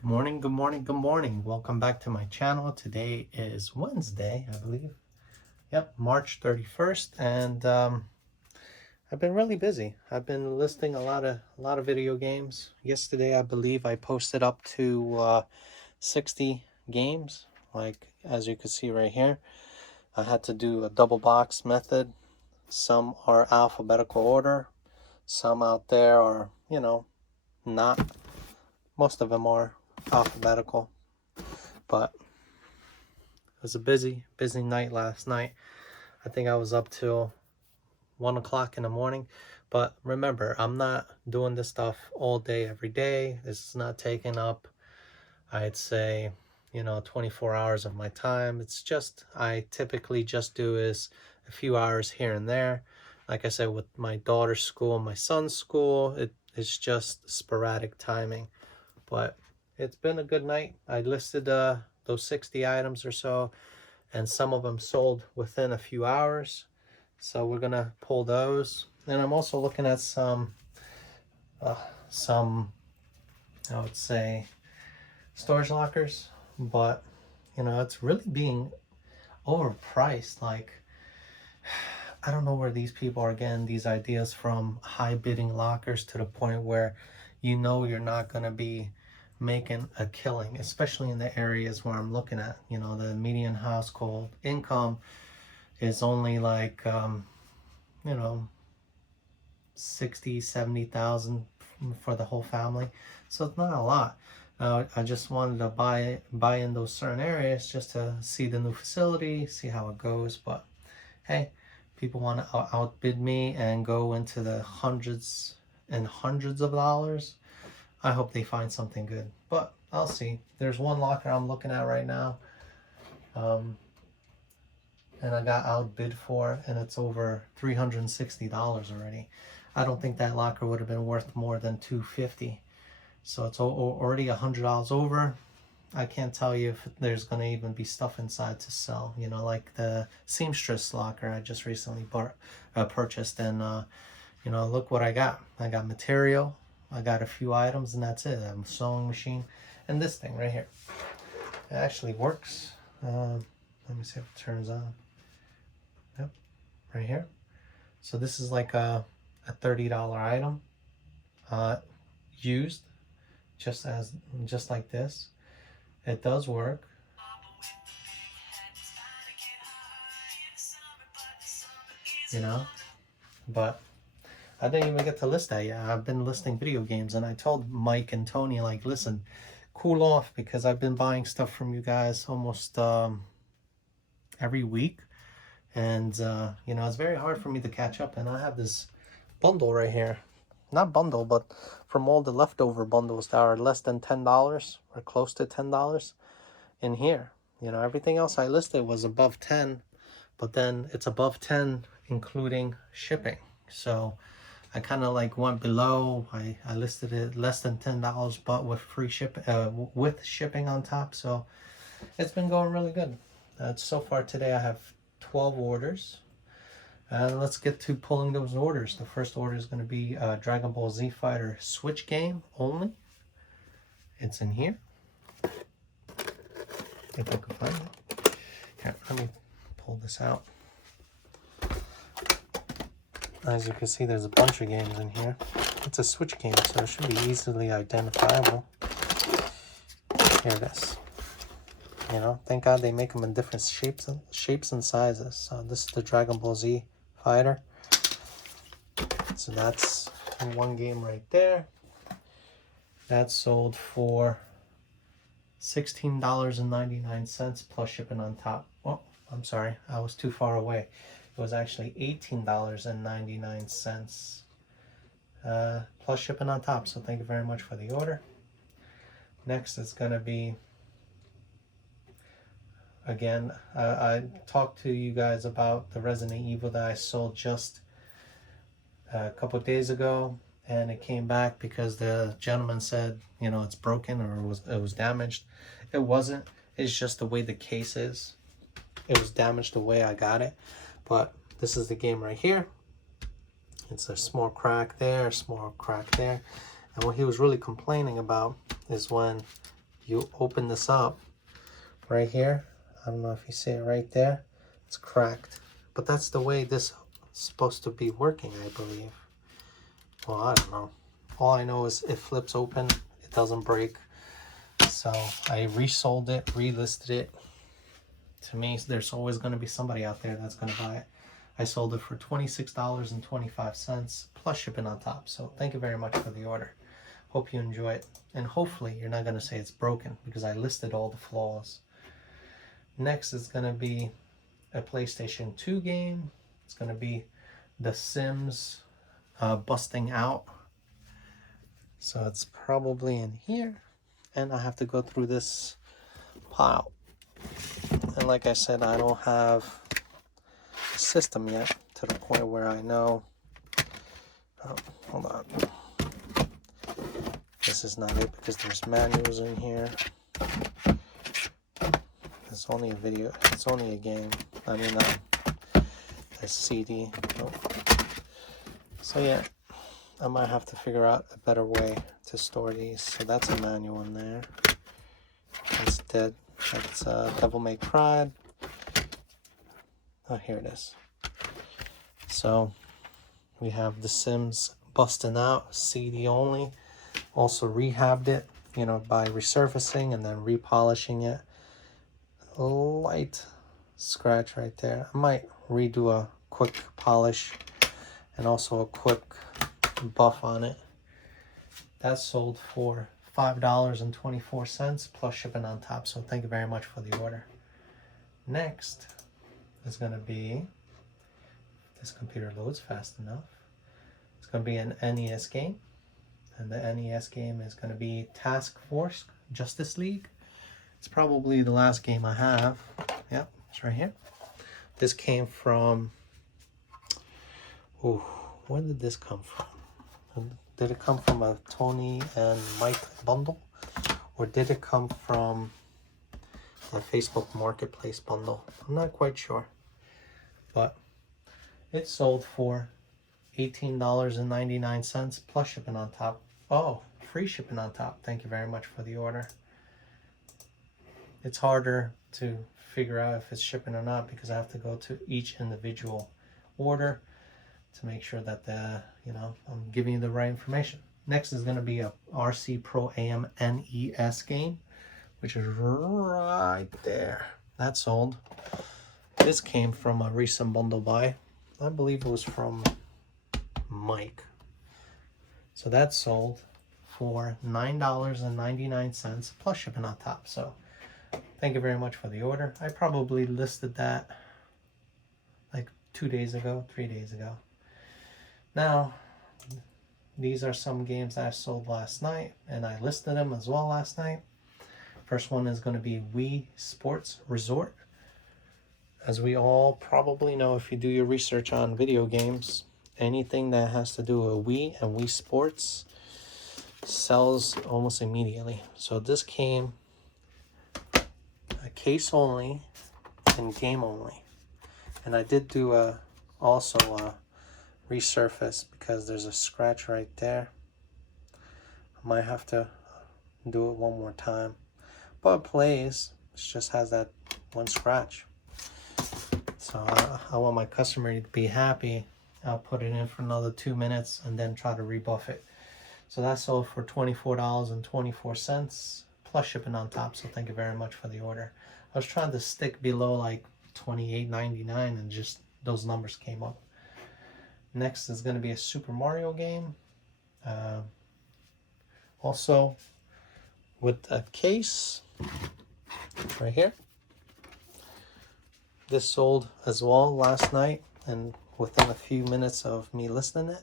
Good morning, good morning, good morning. Welcome back to my channel. Today is Wednesday, I believe. Yep, March 31st, and I've been really busy. I've been listing a lot of video games. Yesterday, I believe I posted up to 60 games, like as you can see right here. I had to do a double box method. Some are alphabetical order. Some out there are, not. Most of them are alphabetical. But it was a busy night last night. I think I was up till 1 o'clock in the morning. But remember, I'm not doing this stuff all day, every day. This is not taking up, I'd say, 24 hours of my time. It's just, I typically just do is a few hours here and there. Like I said, with my daughter's school, my son's school, it's just sporadic timing. But it's been a good night. I listed those 60 items or so, and some of them sold within a few hours. So we're gonna pull those. And I'm also looking at some I would say storage lockers, but it's really being overpriced. Like, I don't know where these people are getting these ideas from, high bidding lockers to the point where you're not gonna be making a killing, especially in the areas where I'm looking at. The median household income is only like 60,000-70,000 for the whole family, so it's not a lot. I just wanted to buy in those certain areas just to see the new facility, see how it goes. But hey, people want to outbid me and go into the hundreds and hundreds of dollars. I hope they find something good, but I'll see. There's one locker I'm looking at right now, and I got outbid for it, and it's over $360 already. I don't think that locker would have been worth more than $250, so it's already $100 over. I can't tell you if there's going to even be stuff inside to sell. Like the seamstress locker I just recently purchased, and look what I got. I got material. I got a few items, and that's it. I have a sewing machine and this thing right here. It actually works. Let me see if it turns on. Yep, right here. So this is like a $30 item, used, just like this. It does work. But I didn't even get to list that yet. I've been listing video games, and I told Mike and Tony, like, listen, cool off, because I've been buying stuff from you guys almost every week, and it's very hard for me to catch up. And I have this bundle right here, not bundle, but from all the leftover bundles that are less than $10 or close to $10 in here. Everything else I listed was above 10, but then it's above 10 including shipping. So I kind of like went below. I listed it less than $10, but with free with shipping on top. So it's been going really good. So far today I have 12 orders. Let's get to pulling those orders. The first order is going to be Dragon Ball Z Fighter Switch game only. It's in here, if I can find it. Here, let me pull this out. As you can see, there's a bunch of games in here. It's a Switch game, so it should be easily identifiable. Here it is. Thank God they make them in different shapes and sizes. So this is the Dragon Ball Z Fighter. So that's one game right there. That sold for $16.99 plus shipping on top. Oh, I'm sorry, I was too far away. It was actually $18.99 plus shipping on top. So thank you very much for the order. Next is going to be, again, I talked to you guys about the Resident Evil that I sold just a couple of days ago, and it came back because the gentleman said, it's broken, or it was damaged. It wasn't. It's just the way the case is. It was damaged the way I got it. But this is the game right here. It's a small crack there, small crack there. And what he was really complaining about is when you open this up right here, I don't know if you see it right there, it's cracked. But that's the way this is supposed to be working, I believe. Well, I don't know. All I know is it flips open, it doesn't break. So I resold it, relisted it. To me, there's always going to be somebody out there that's going to buy it. I sold it for $26.25 plus shipping on top. So thank you very much for the order. Hope you enjoy it. And hopefully you're not going to say it's broken because I listed all the flaws. Next is going to be a PlayStation 2 game. It's going to be The Sims Busting Out. So it's probably in here. And I have to go through this pile. And like I said, I don't have a system yet to the point where I know. Oh, hold on. This is not it because there's manuals in here. It's only a video. It's only a game. I mean, a CD. Nope. So yeah, I might have to figure out a better way to store these. So that's a manual in there. It's dead. That's Devil May Cry. Oh, here it is. So we have The Sims Busting Out, CD only. Also rehabbed it, you know, by resurfacing and then repolishing it. A light scratch right there. I might redo a quick polish and also a quick buff on it. That's sold for $5.24 plus shipping on top. So thank you very much for the order. Next is going to be, if this computer loads fast enough, it's going to be an NES game. And the NES game is going to be Task Force Justice League. It's probably the last game I have. Yep, it's right here. This came from, ooh, where did this come from? Did it come from a Tony and Mike bundle? Or did it come from a Facebook Marketplace bundle? I'm not quite sure. But it sold for $18.99 plus shipping on top. Oh, free shipping on top. Thank you very much for the order. It's harder to figure out if it's shipping or not because I have to go to each individual order to make sure that I'm giving you the right information. Next is going to be a RC Pro AM NES game, which is right there. That sold. This came from a recent bundle buy. I believe it was from Mike. So that sold for $9.99 plus shipping on top. So thank you very much for the order. I probably listed that like 2 days ago, 3 days ago. Now, these are some games that I sold last night, and I listed them as well last night. First one is going to be Wii Sports Resort. As we all probably know, if you do your research on video games, anything that has to do with Wii and Wii Sports sells almost immediately. So this came a case only and game only. And I did do also a resurface because there's a scratch right there. I might have to do it one more time. But it plays. It just has that one scratch. So I want my customer to be happy. I'll put it in for another 2 minutes and then try to rebuff it. So that sold for $24.24 plus shipping on top. So thank you very much for the order. I was trying to stick below like $28.99 and just those numbers came up. Next is going to be a Super Mario game. Also with a case right here. This sold as well last night and within a few minutes of me listing it.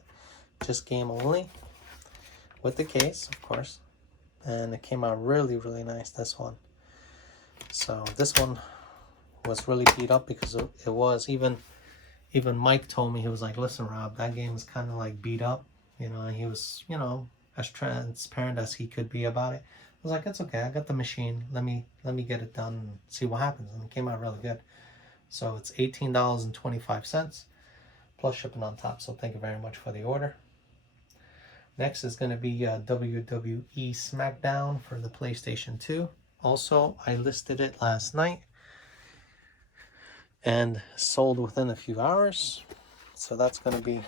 Just game only with the case, of course. And it came out really, really nice, this one. So this one was really beat up because it was, even Mike told me, he was like, listen, Rob, that game is kind of like beat up, and he was, as transparent as he could be about it. I was like, it's okay, I got the machine, let me get it done and see what happens. And it came out really good. So it's $18.25 plus shipping on top. So thank you very much for the order. Next is going to be WWE SmackDown for the PlayStation 2. also, I listed it last night and sold within a few hours. So that's going to be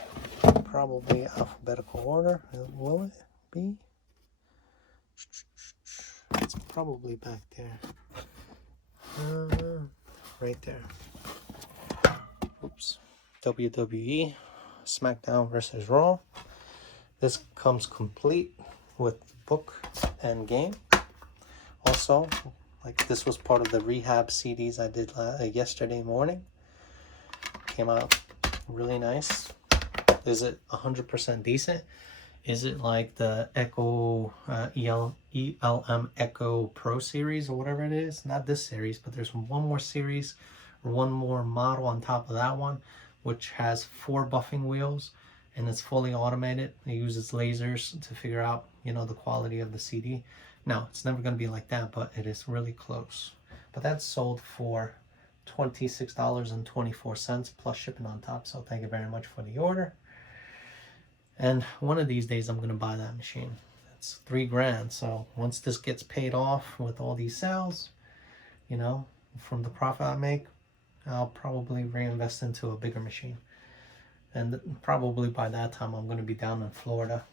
probably alphabetical order. Will it be? It's probably back there. Right there. Oops. WWE SmackDown versus Raw. This comes complete with book and game. Also, like, this was part of the rehab CDs I did yesterday morning. Came out really nice. Is it 100% decent? Is it like the Echo ELM Echo Pro series or whatever it is? Not this series, but there's one more series or one more model on top of that one, which has 4 buffing wheels and it's fully automated. It uses lasers to figure out, you know, the quality of the CD. Now, it's never going to be like that, but it is really close. But that's sold for $26.24 plus shipping on top. So thank you very much for the order. And one of these days I'm going to buy that machine. It's $3,000. So once this gets paid off with all these sales, you know, from the profit I make, I'll probably reinvest into a bigger machine. And probably by that time I'm going to be down in Florida.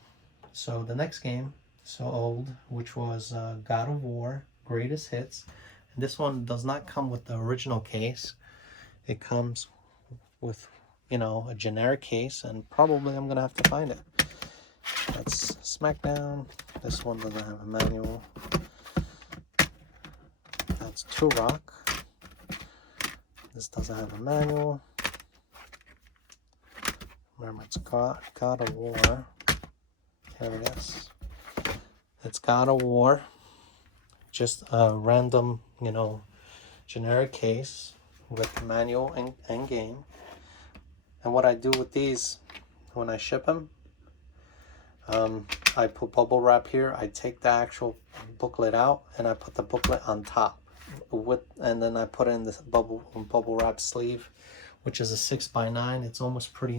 So the next game, so old, which was God of War Greatest Hits. And this one does not come with the original case. It comes with, you know, a generic case, and probably I'm gonna have to find it. That's SmackDown. This one doesn't have a manual. That's Turok. This doesn't have a manual. Remember, it's God of War. Here it is. It's God of War. Just a random, you know, generic case with manual and game. And what I do with these when I ship them, I put bubble wrap here. I take the actual booklet out and I put the booklet on top and then I put in this bubble wrap sleeve, which is a 6x9. It's almost pretty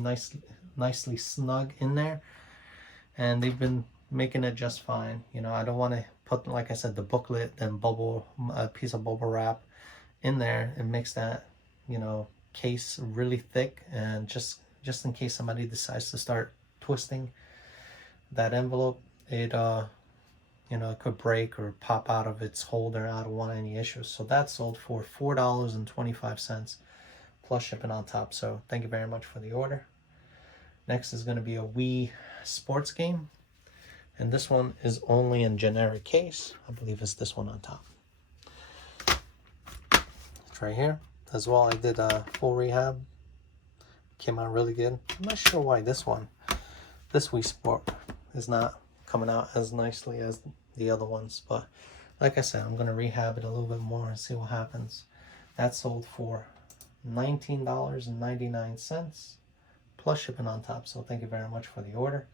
nicely snug in there, and they've been making it just fine. You know, I don't want to put, like I said, the booklet and a piece of bubble wrap in there. It makes that, you know, case really thick, and just in case somebody decides to start twisting that envelope, it you know, it could break or pop out of its holder. I don't want any issues. So that sold for $4.25 plus shipping on top. So thank you very much for the order. Next is going to be a Wii sports game, and this one is only in generic case. I believe it's this one on top. It's right here. As well, I did a full rehab. Came out really good. I'm not sure why this Wii Sport is not coming out as nicely as the other ones. But like I said, I'm going to rehab it a little bit more and see what happens. That sold for $19.99 plus shipping on top. So thank you very much for the order.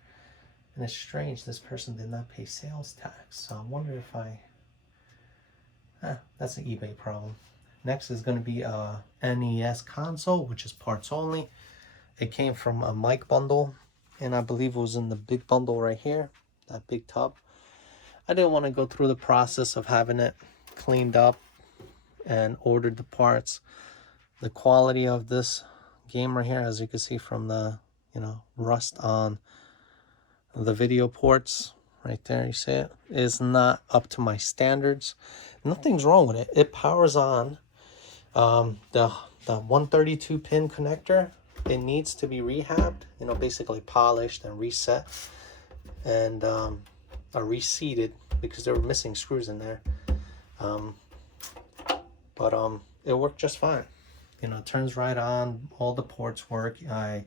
And it's strange, this person did not pay sales tax. So I wonder if that's an eBay problem. Next is going to be a NES console, which is parts only. It came from a mic bundle, and I believe it was in the big bundle right here, that big tub. I didn't want to go through the process of having it cleaned up and ordered the parts. The quality of this game right here, as you can see from the, you know, rust on the video ports right there, you see it, is not up to my standards. Nothing's wrong with it. It powers on. The 132 pin connector, it needs to be rehabbed, you know, basically polished and reset and reseated because there were missing screws in there. But it worked just fine. You know, it turns right on. All the ports work. I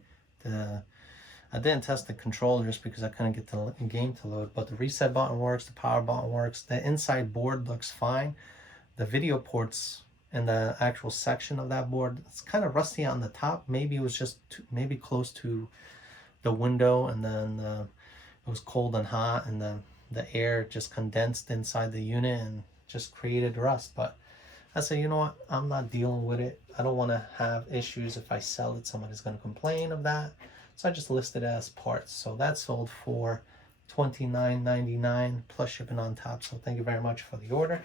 didn't test the controllers because I couldn't get the game to load, but the reset button works, the power button works. The inside board looks fine. The video ports and the actual section of that board, it's kind of rusty on the top. Maybe it was just maybe close to the window, and then it was cold and hot, and the air just condensed inside the unit and just created rust. But I said, you know what, I'm not dealing with it. I don't want to have issues. If I sell it, somebody's going to complain of that. So I just listed it as parts. So that sold for $29.99 plus shipping on top. So thank you very much for the order.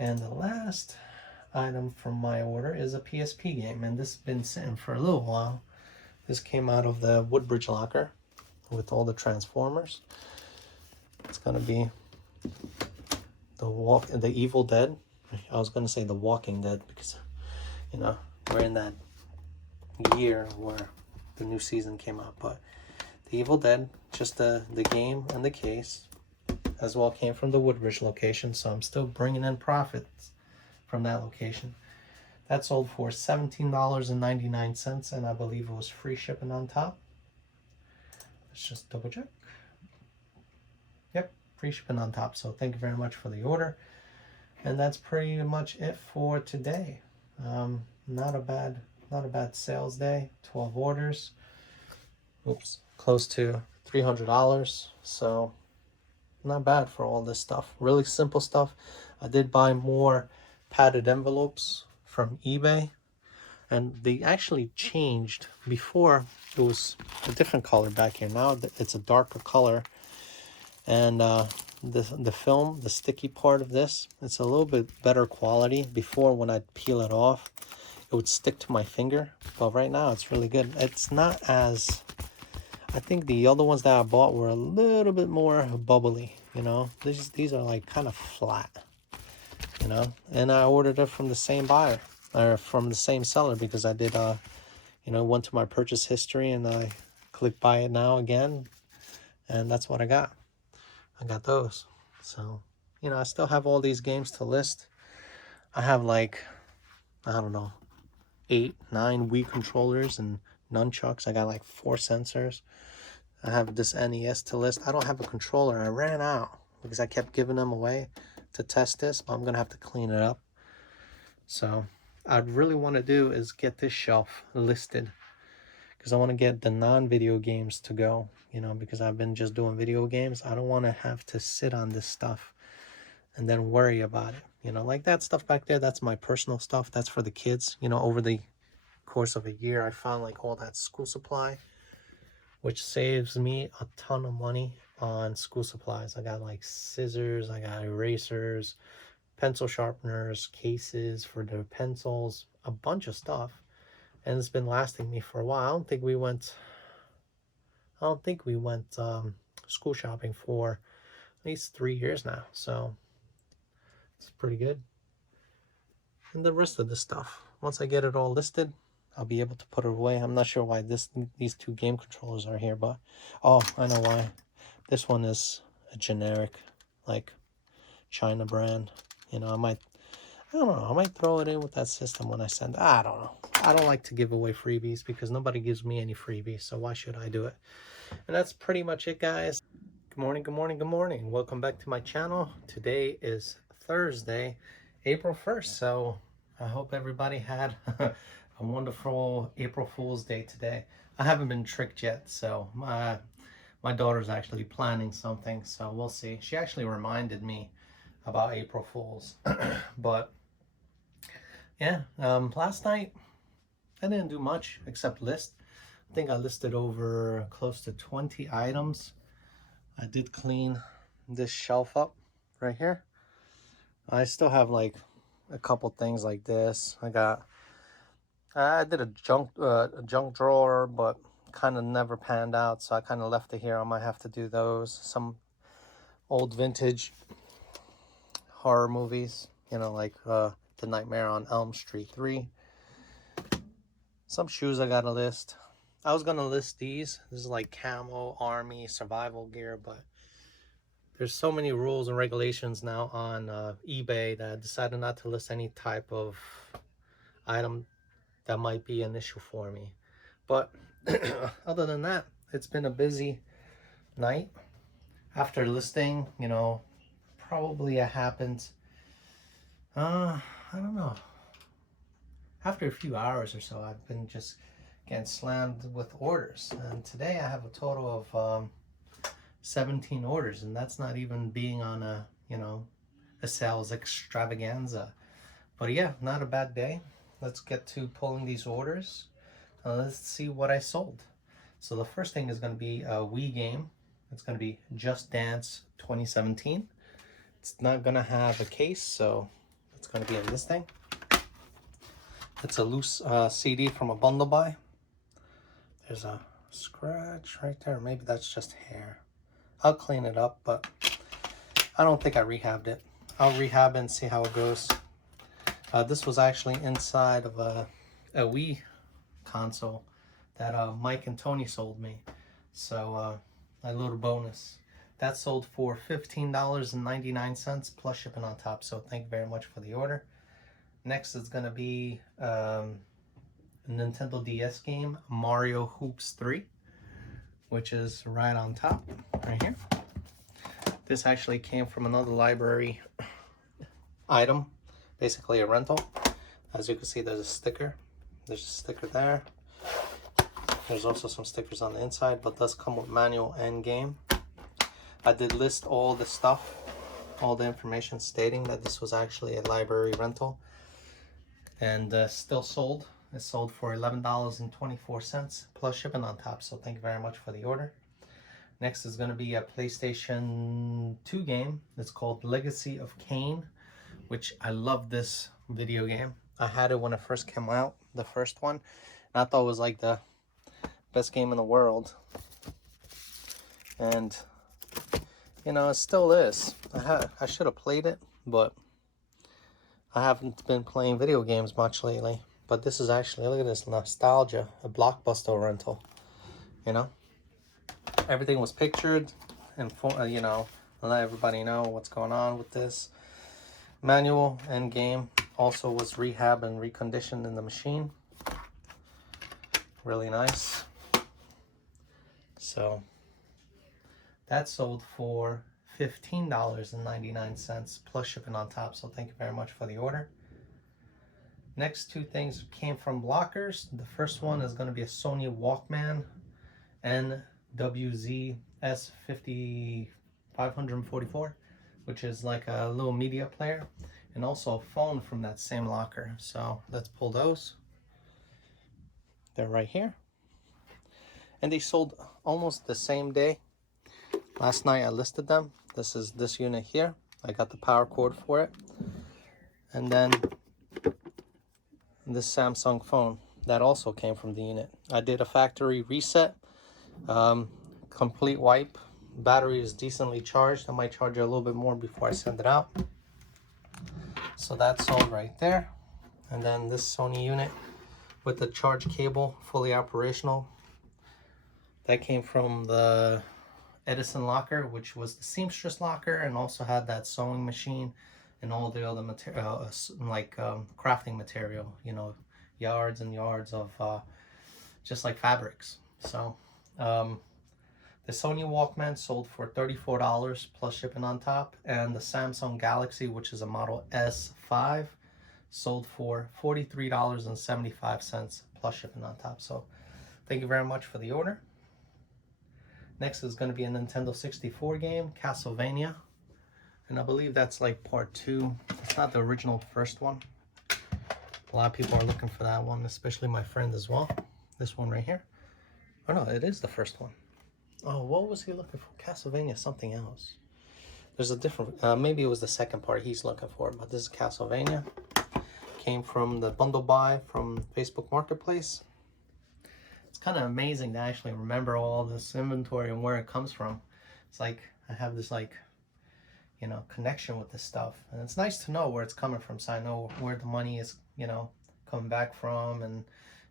And the last item from my order is a PSP game, and this has been sitting for a little while. This came out of the Woodbridge locker with all the Transformers. It's gonna be the Evil Dead. I was gonna say the Walking Dead because, you know, we're in that year where the new season came out. But the Evil Dead, just the game and the case, as well, came from the Woodbridge location, so I'm still bringing in profits from that location. That sold for $17.99, and I believe it was free shipping on top. Let's just double check. Yep, free shipping on top. So thank you very much for the order. And that's pretty much it for today. Not a bad sales day. 12 orders. Oops, close to $300. So not bad for all this stuff. Really simple stuff. I did buy more padded envelopes from eBay, and they actually changed. Before it was a different color back here. Now it's a darker color, and the film, the sticky part of this, it's a little bit better quality. Before, when I'd peel it off, it would stick to my finger, but right now it's really good. It's not as, I think the other ones that I bought were a little bit more bubbly, you know. These are like kind of flat, you know. And I ordered it from the same buyer, or from the same seller, because I did you know, went to my purchase history and I clicked buy it now again, and that's what I got. I got those. So, you know, I still have all these games to list. I have like, I don't know, 8, 9 Wii controllers and nunchucks. I got like 4 sensors. I have this NES to list. I don't have a controller. I ran out because I kept giving them away to test this, but I'm gonna have to clean it up. So I'd really want to do is get this shelf listed, because I want to get the non-video games to go, you know, because I've been just doing video games. I don't want to have to sit on this stuff and then worry about it, you know. Like that stuff back there, that's my personal stuff. That's for the kids, you know. Over the course of a year, I found like all that school supply, which saves me a ton of money on school supplies. I got like scissors, I got erasers, pencil sharpeners, cases for the pencils, a bunch of stuff. And it's been lasting me for a while. I don't think we went school shopping for at least 3 years now. So it's pretty good. And the rest of the stuff, once I get it all listed, I'll be able to put it away. I'm not sure why these 2 game controllers are here, but oh, I know why. This one is a generic, like, China brand. You know, I don't know, I might throw it in with that system when I send. I don't know. I don't like to give away freebies because nobody gives me any freebies, so why should I do it? And that's pretty much it, guys. Good morning, good morning, good morning. Welcome back to my channel. Today is Thursday, April 1st, so I hope everybody had a wonderful April Fool's Day today. I haven't been tricked yet, so my daughter's actually planning something, so we'll see. She actually reminded me about April Fools. But yeah, last night I didn't do much except list. I think I listed over close to 20 items. I did clean this shelf up right here. I still have like a couple things like this. I did a junk drawer, but kind of never panned out, so I kind of left it here. I might have to do those. Some old vintage horror movies, you know, like The Nightmare on Elm Street 3. Some shoes I gotta list. I was gonna list these. This is like camo, army, survival gear, but there's so many rules and regulations now on eBay that I decided not to list any type of item that might be an issue for me. But other than that, it's been a busy night. After listing, you know, probably it happened, I don't know, after a few hours or so, I've been just getting slammed with orders. And today I have a total of 17 orders, and that's not even being on a, you know, a sales extravaganza. But yeah, not a bad day. Let's get to pulling these orders. Let's see what I sold. So the first thing is going to be a Wii game. It's going to be Just Dance 2017. It's not going to have a case, so It's going to be in this thing. It's a loose CD from a bundle buy. There's a scratch right there. Maybe that's just hair. I'll clean it up, but I don't think I rehabbed it. I'll rehab it and see how it goes. This was actually inside of a Wii console that Mike and Tony sold me. So a little bonus. That sold for $15.99 plus shipping on top. So thank you very much for the order. Next is going to be a Nintendo DS game, Mario Hoops 3, which is right on top, right here. This actually came from another library item, basically a rental. As you can see, there's a sticker. There's a sticker there. There's also some stickers on the inside, but does come with manual and game. I did list all the stuff, all the information stating that this was actually a library rental, and still sold. It sold for $11.24 plus shipping on top. So thank you very much for the order. Next is going to be a PlayStation 2 game. It's called Legacy of Kain, which I love this video game. I had it when it first came out, the first one, and I thought it was like the best game in the world. And you know, it still is. I should have played it, but I haven't been playing video games much lately. But this is actually, look at this nostalgia, a Blockbuster rental. You know, everything was pictured and you know, let everybody know what's going on with this. Manual and game also was rehab and reconditioned in the machine. Really nice. So that sold for $15.99 plus shipping on top. So thank you very much for the order. Next two things came from Blockers. The first one is going to be a Sony Walkman NWZ-S5544, which is like a little media player, and also a phone from that same locker. So let's pull those. They're right here. And they sold almost the same day. Last night I listed them. This is this unit here. I got the power cord for it. And then this Samsung phone that also came from the unit. I did a factory reset, complete wipe. Battery is decently charged. I might charge it a little bit more before I send it out. So that's all right there. And then this Sony unit with the charge cable, fully operational. That came from the Edison locker, which was the seamstress locker, and also had that sewing machine and all the other material, like crafting material, you know, yards and yards of just like fabrics. So the Sony Walkman sold for $34 plus shipping on top, and the Samsung Galaxy, which is a model S5, sold for $43.75 plus shipping on top. So thank you very much for the order. Next is going to be a Nintendo 64 game, Castlevania. And I believe that's like part 2. It's not the original first one. A lot of people are looking for that one, especially my friend as well. This one right here. Oh no, it is the first one. Oh, what was he looking for? Castlevania something else. There's a different, maybe it was the second part he's looking for, but this is Castlevania. Came from the bundle buy from Facebook Marketplace. It's kind of amazing to actually remember all this inventory and where it comes from. It's like I have this like, you know, connection with this stuff, and it's nice to know where it's coming from, so I know where the money is, you know, coming back from, and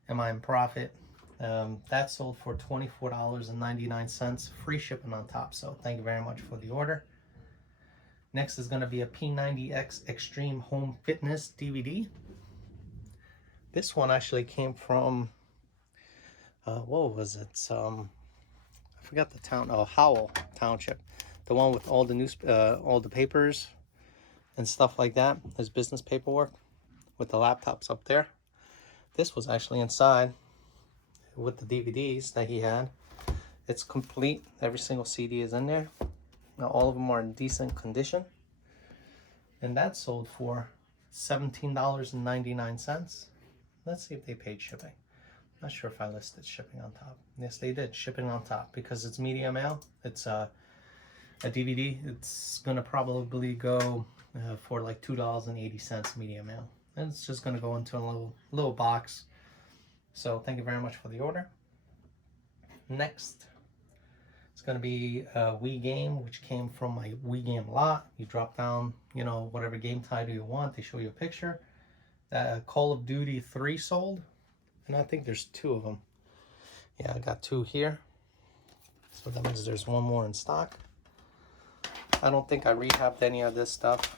am I in profit. That sold for $24.99, free shipping on top. So thank you very much for the order. Next is going to be a P90X Extreme Home Fitness DVD. This one actually came from what was it? I forgot the town. Oh, Howell Township, the one with all the papers and stuff like that. His business paperwork with the laptops up there. This was actually inside with the DVDs that he had. It's complete. Every single CD is in there. Now all of them are in decent condition. And that sold for $17.99. Let's see if they paid shipping. Not sure if I listed shipping on top. Yes, they did. Shipping on top, because it's media mail. It's a DVD. It's gonna probably go for like $2.80 medium mail. And it's just going to go into a little box. So thank you very much for the order. Next, it's going to be a Wii game, which came from my Wii game lot. You drop down, you know, whatever game title you want. They show you a picture. Call of Duty 3 sold. And I think there's 2 of them. Yeah, I got 2 here. So that means there's 1 more in stock. I don't think I rehabbed any of this stuff,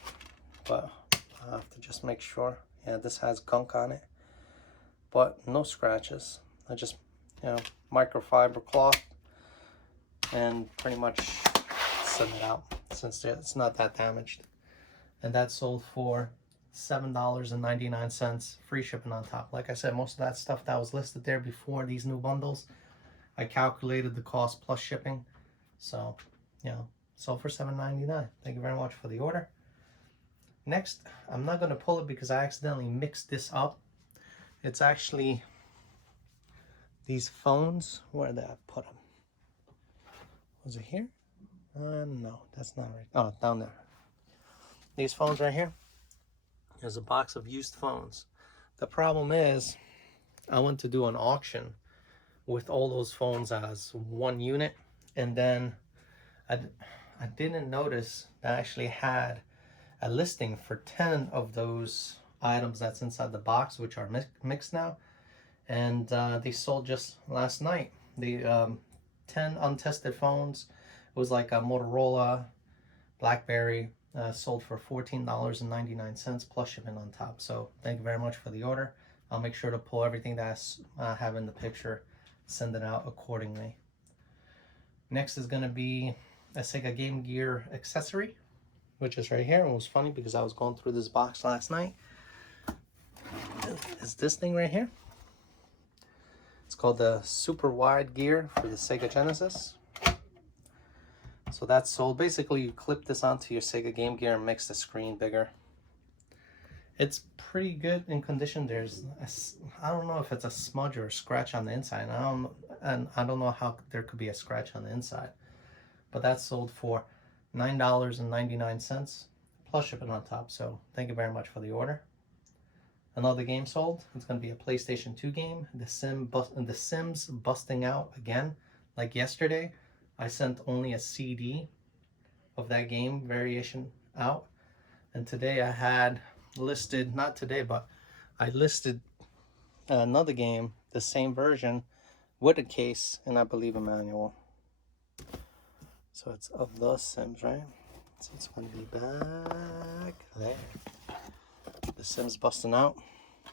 but I have to just make sure. Yeah, this has gunk on it, but no scratches. I just, you know, microfiber cloth and pretty much send it out since it's not that damaged. And that sold for $7.99, free shipping on top. Like I said, most of that stuff that was listed there before these new bundles, I calculated the cost plus shipping. So, you know, sold for $7.99. Thank you very much for the order. Next, I'm not going to pull it because I accidentally mixed this up. It's actually these phones. Where did I put them? Was it here? No, that's not right. Oh, down there. These phones right here. There's a box of used phones. The problem is, I went to do an auction with all those phones as one unit, and then I didn't notice I actually had a listing for 10 of those items that's inside the box, which are mixed now, and they sold just last night. The 10 untested phones, it was like a Motorola, BlackBerry, sold for $14.99 plus shipping on top. So thank you very much for the order. I'll make sure to pull everything that I have in the picture, send it out accordingly. Next is going to be a Sega Game Gear accessory, which is right here. It was funny because I was going through this box last night. It's this thing right here. It's called the super wide gear for the Sega Genesis. So that's sold. Basically, you clip this onto your Sega Game Gear and makes the screen bigger. It's pretty good in condition. There's I don't know if it's a smudge or a scratch on the inside. I don't know how there could be a scratch on the inside. But that's sold for $9.99 plus shipping on top. So thank you very much for the order. Another game sold. It's going to be a PlayStation 2 game. The Sims busting out again. Like yesterday, I sent only a CD of that game variation out. And today I had listed, not today, but I listed another game, the same version, with a case and I believe a manual. So it's of the Sims, right? So it's going to be back there. The Sims busting out.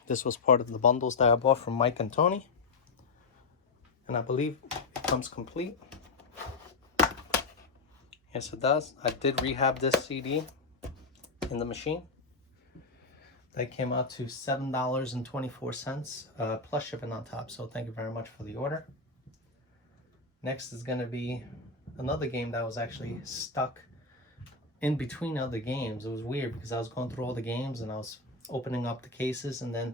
This was part of the bundles that I bought from Mike and Tony. And I believe it comes complete. Yes, it does. I did rehab this CD in the machine. That came out to $7.24 plus shipping on top. So thank you very much for the order. Next is going to be another game that was actually stuck in between other games. It was weird because I was going through all the games and I was opening up the cases, and then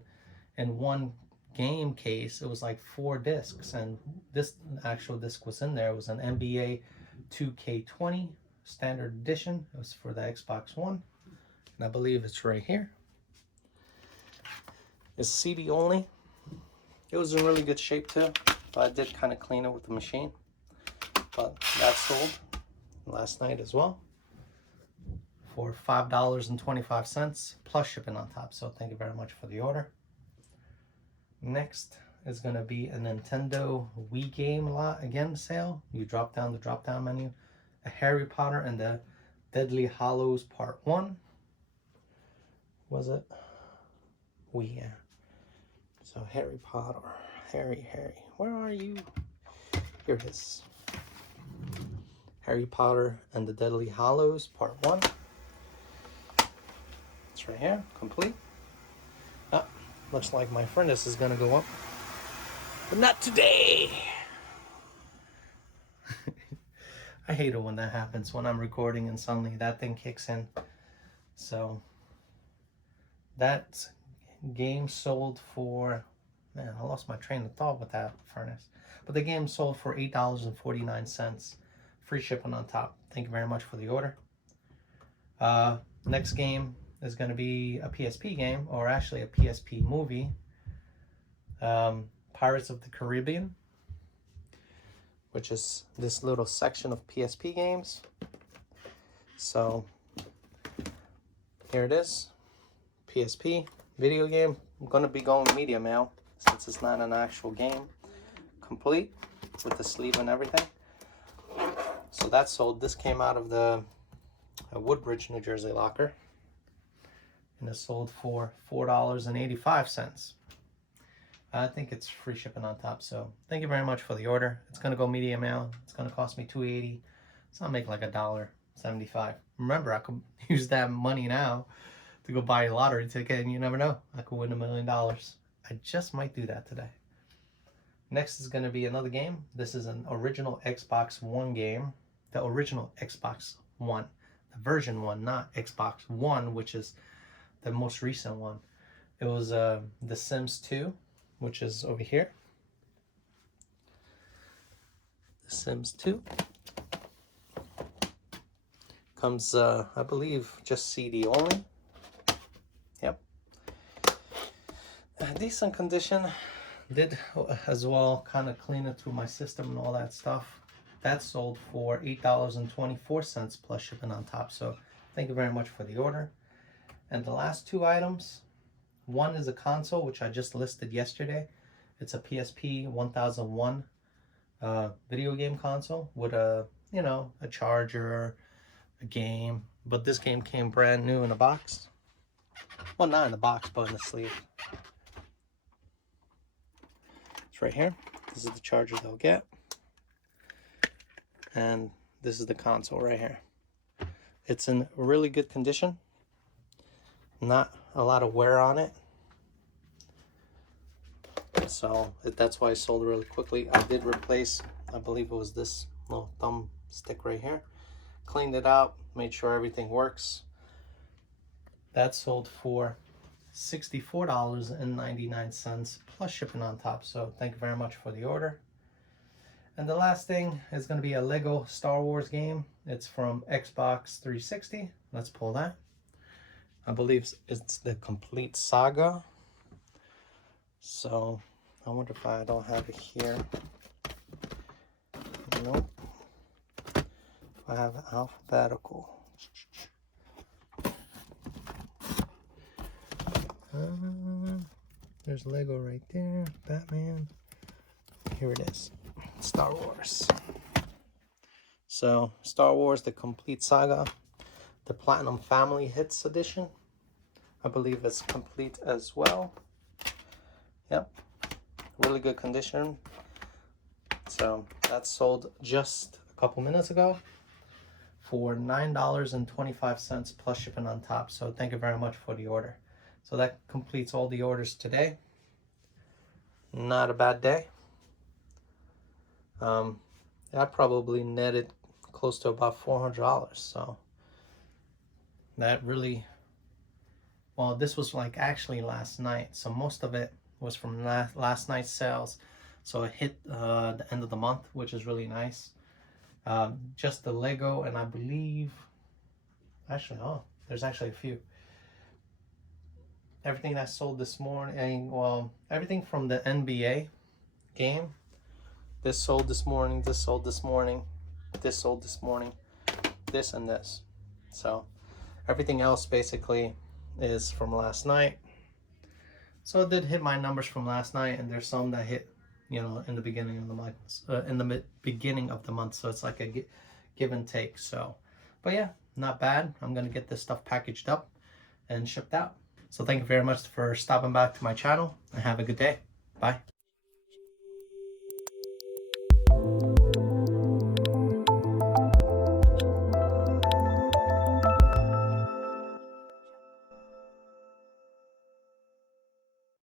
in one game case it was like 4 discs, and this actual disc was in there. It was an NBA 2K20 standard edition. It was for the Xbox One, and I believe it's right here. It's CD only. It was in really good shape too, but I did kind of clean it with the machine. But that sold last night as well for $5.25 plus shipping on top. So thank you very much for the order. Next is going to be a Nintendo Wii game lot again sale. You drop down the drop down menu, a Harry Potter and the Deadly Hallows Part 1. Was it? Wii, yeah. So Harry Potter, Harry, where are you? Here it is. Harry Potter and the Deadly Hallows Part 1. It's right here, complete. Ah, looks like my furnace is gonna go up, but not today. I hate it when that happens, when I'm recording and suddenly that thing kicks in. So that game sold for, man, I lost my train of thought with that furnace. But the game sold for $8.49, free shipping on top. Thank you very much for the order. Next game is going to be a PSP game, or actually a PSP movie. Pirates of the Caribbean, which is this little section of PSP games. So here it is, PSP video game. I'm going to be going media mail since it's not an actual game, complete with the sleeve and everything. So that's sold. This came out of the Woodbridge, New Jersey locker, and it's sold for $4.85. I think it's free shipping on top. So thank you very much for the order. It's gonna go media mail. It's gonna cost me $2.80. So I'll make like $1.75. Remember, I could use that money now to go buy a lottery ticket, and you never know, I could win $1 million. I just might do that today. Next is gonna be another game. This is an original Xbox One game. The original Xbox One, the version 1, not Xbox One, which is the most recent one. It was The Sims 2, which is over here. The Sims 2 comes, I believe, just CD only. Yep. Decent condition. Did as well kind of clean it through my system and all that stuff. That sold for $8.24 plus shipping on top. So thank you very much for the order. And the last two items, one is a console, which I just listed yesterday. It's a PSP 1001 video game console with a charger, a game. But this game came brand new in a box. Well, not in the box, but in the sleeve. It's right here. This is the charger they'll get. And this is the console right here. It's in really good condition. Not a lot of wear on it. So that's why I sold really quickly. I did replace, I believe it was this little thumb stick right here. Cleaned it out, made sure everything works. That sold for $64.99 plus shipping on top. So thank you very much for the order. And the last thing is going to be a Lego Star Wars game. It's from Xbox 360. Let's pull that. I believe it's the complete saga. So I wonder if I don't have it here. Nope. I have it alphabetical. There's Lego right there. Batman. Here it is. Star Wars. So Star Wars, the complete saga, the Platinum Family Hits Edition. I believe it's complete as well. Yep, really good condition. So that sold just a couple minutes ago for $9.25 plus shipping on top. So thank you very much for the order. So that completes all the orders today. Not a bad day. I probably netted close to about $400. So that really, well, this was like actually last night. So most of it was from last night's sales. So it hit the end of the month, which is really nice. Just the Lego, and I believe, actually, there's actually a few. Everything that sold this morning, well, everything from the NBA game. This sold this morning, this sold this morning, this sold this morning, this and this. So everything else basically is from last night. So it did hit my numbers from last night, and there's some that hit, in the beginning of the month, beginning of the month. So it's like a give and take. So, but yeah, not bad. I'm gonna get this stuff packaged up and shipped out. So thank you very much for stopping back to my channel, and have a good day. Bye.